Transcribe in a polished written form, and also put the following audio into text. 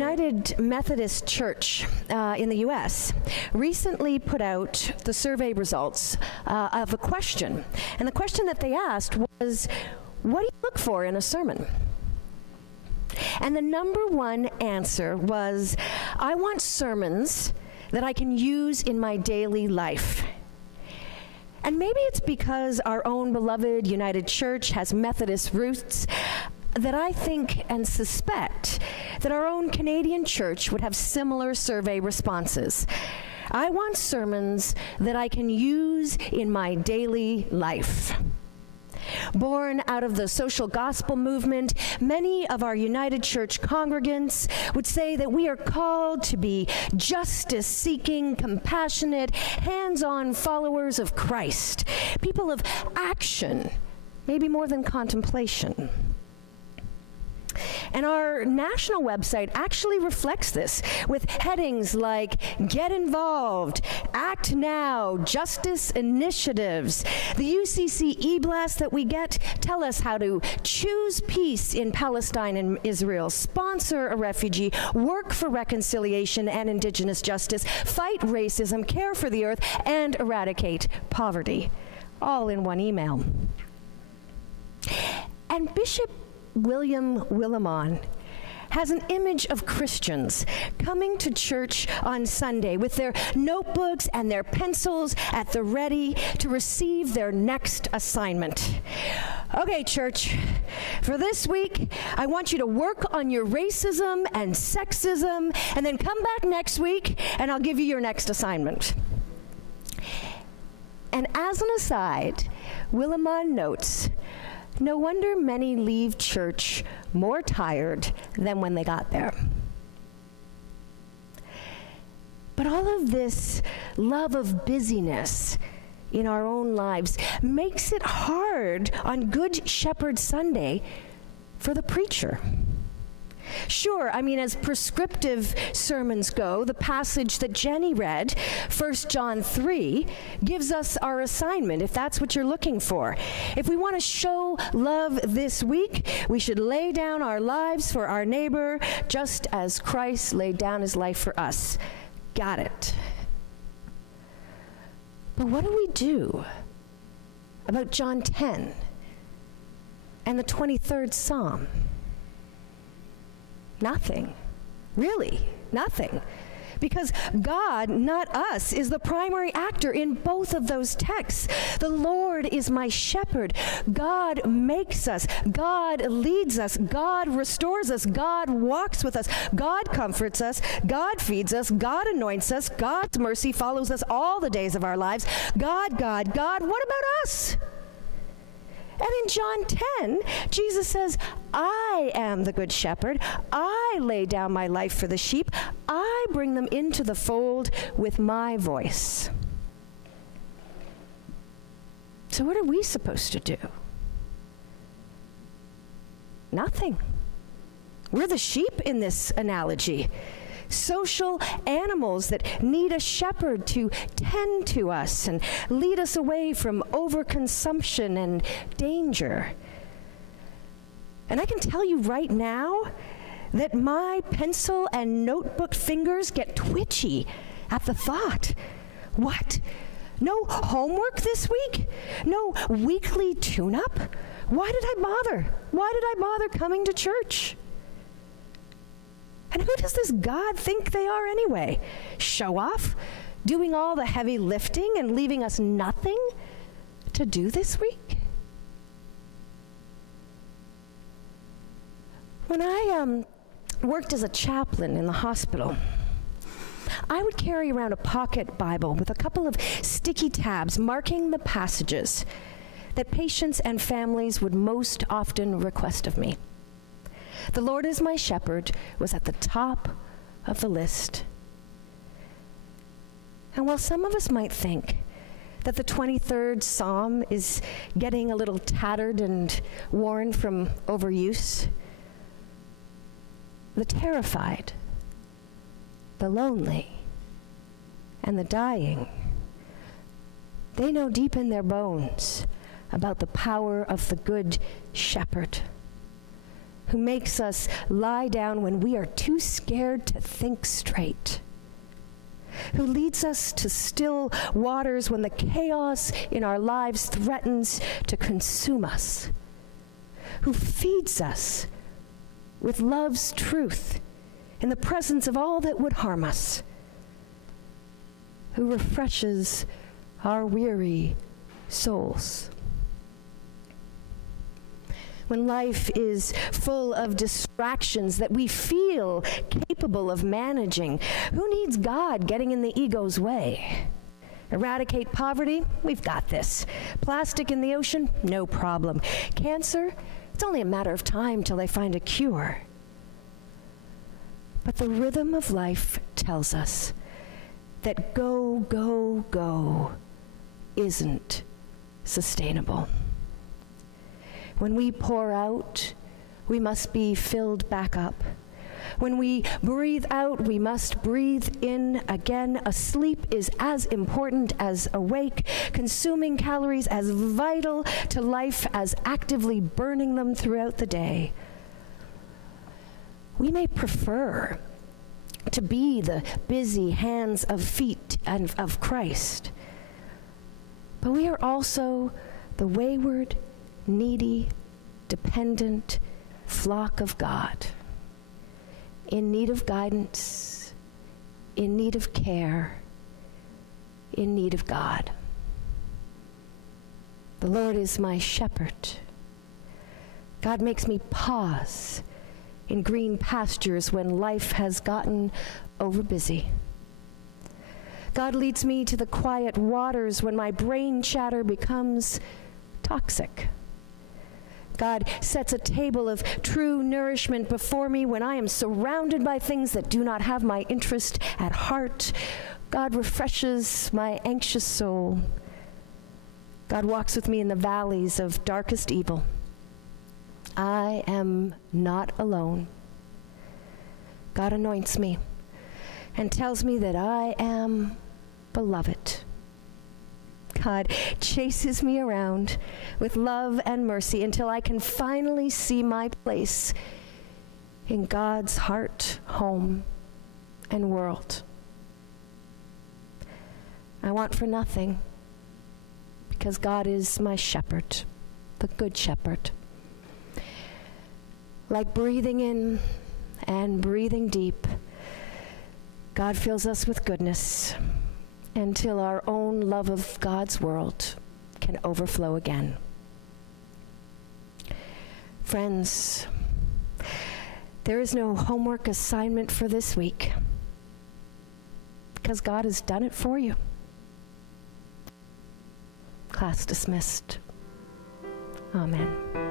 United Methodist Church in the U.S. recently put out the survey results of a question. And the question that they asked was, what do you look for in a sermon? And the number one answer was, I want sermons that I can use in my daily life. And maybe it's because our own beloved United Church has Methodist roots that I think and suspect that our own Canadian church would have similar survey responses. I want sermons that I can use in my daily life. Born out of the social gospel movement, many of our United Church congregants would say that we are called to be justice-seeking, compassionate, hands-on followers of Christ, people of action, maybe more than contemplation. And our national website actually reflects this with headings like Get Involved, Act Now, Justice Initiatives. The UCC e-blasts that we get tell us how to choose peace in Palestine and Israel, sponsor a refugee, work for reconciliation and indigenous justice, fight racism, care for the earth, and eradicate poverty. All in one email. And Bishop Willimon has an image of Christians coming to church on Sunday with their notebooks and their pencils at the ready to receive their next assignment. Okay, church, for this week, I want you to work on your racism and sexism, and then come back next week, and I'll give you your next assignment. And as an aside, Willimon notes, no wonder many leave church more tired than when they got there. But all of this love of busyness in our own lives makes it hard on Good Shepherd Sunday for the preacher. Sure, I mean, as prescriptive sermons go, the passage that Jenny read, 1 John 3, gives us our assignment, if that's what you're looking for. If we want to show love this week, we should lay down our lives for our neighbor, just as Christ laid down his life for us. Got it. But what do we do about John 10 and the 23rd Psalm? Nothing. Really, nothing. Because God, not us, is the primary actor in both of those texts. The Lord is my shepherd. God makes us. God leads us. God restores us. God walks with us. God comforts us. God feeds us. God anoints us. God's mercy follows us all the days of our lives. God, God, God. What about us? And in John 10, Jesus says, I am the good shepherd. I lay down my life for the sheep. I bring them into the fold with my voice. So what are we supposed to do? Nothing. We're the sheep in this analogy. Social animals that need a shepherd to tend to us and lead us away from overconsumption and danger. And I can tell you right now that my pencil and notebook fingers get twitchy at the thought. What? No homework this week? No weekly tune-up? Why did I bother? Why did I bother coming to church? And who does this God think they are anyway? Show off? Doing all the heavy lifting and leaving us nothing to do this week? When I worked as a chaplain in the hospital, I would carry around a pocket Bible with a couple of sticky tabs marking the passages that patients and families would most often request of me. The Lord is my shepherd was at the top of the list. And while some of us might think that the 23rd Psalm is getting a little tattered and worn from overuse, the terrified, the lonely, and the dying, they know deep in their bones about the power of the Good Shepherd, who makes us lie down when we are too scared to think straight, who leads us to still waters when the chaos in our lives threatens to consume us, who feeds us with love's truth in the presence of all that would harm us, who refreshes our weary souls. When life is full of distractions that we feel capable of managing, who needs God getting in the ego's way? Eradicate poverty? We've got this. Plastic in the ocean? No problem. Cancer? It's only a matter of time till they find a cure. But the rhythm of life tells us that go, go, go isn't sustainable. When we pour out, we must be filled back up. When we breathe out, we must breathe in again. A sleep is as important as awake, consuming calories as vital to life as actively burning them throughout the day. We may prefer to be the busy hands of feet and of Christ, but we are also the wayward, needy, dependent flock of God, in need of guidance, in need of care, in need of God. The Lord is my shepherd. God makes me pause in green pastures when life has gotten overbusy. God leads me to the quiet waters when my brain chatter becomes toxic. God sets a table of true nourishment before me when I am surrounded by things that do not have my interest at heart. God refreshes my anxious soul. God walks with me in the valleys of darkest evil. I am not alone. God anoints me and tells me that I am beloved. God chases me around with love and mercy until I can finally see my place in God's heart, home, and world. I want for nothing because God is my shepherd, the good shepherd. Like breathing in and breathing deep, God fills us with goodness until our own love of God's world can overflow again. Friends, there is no homework assignment for this week because God has done it for you. Class dismissed. Amen.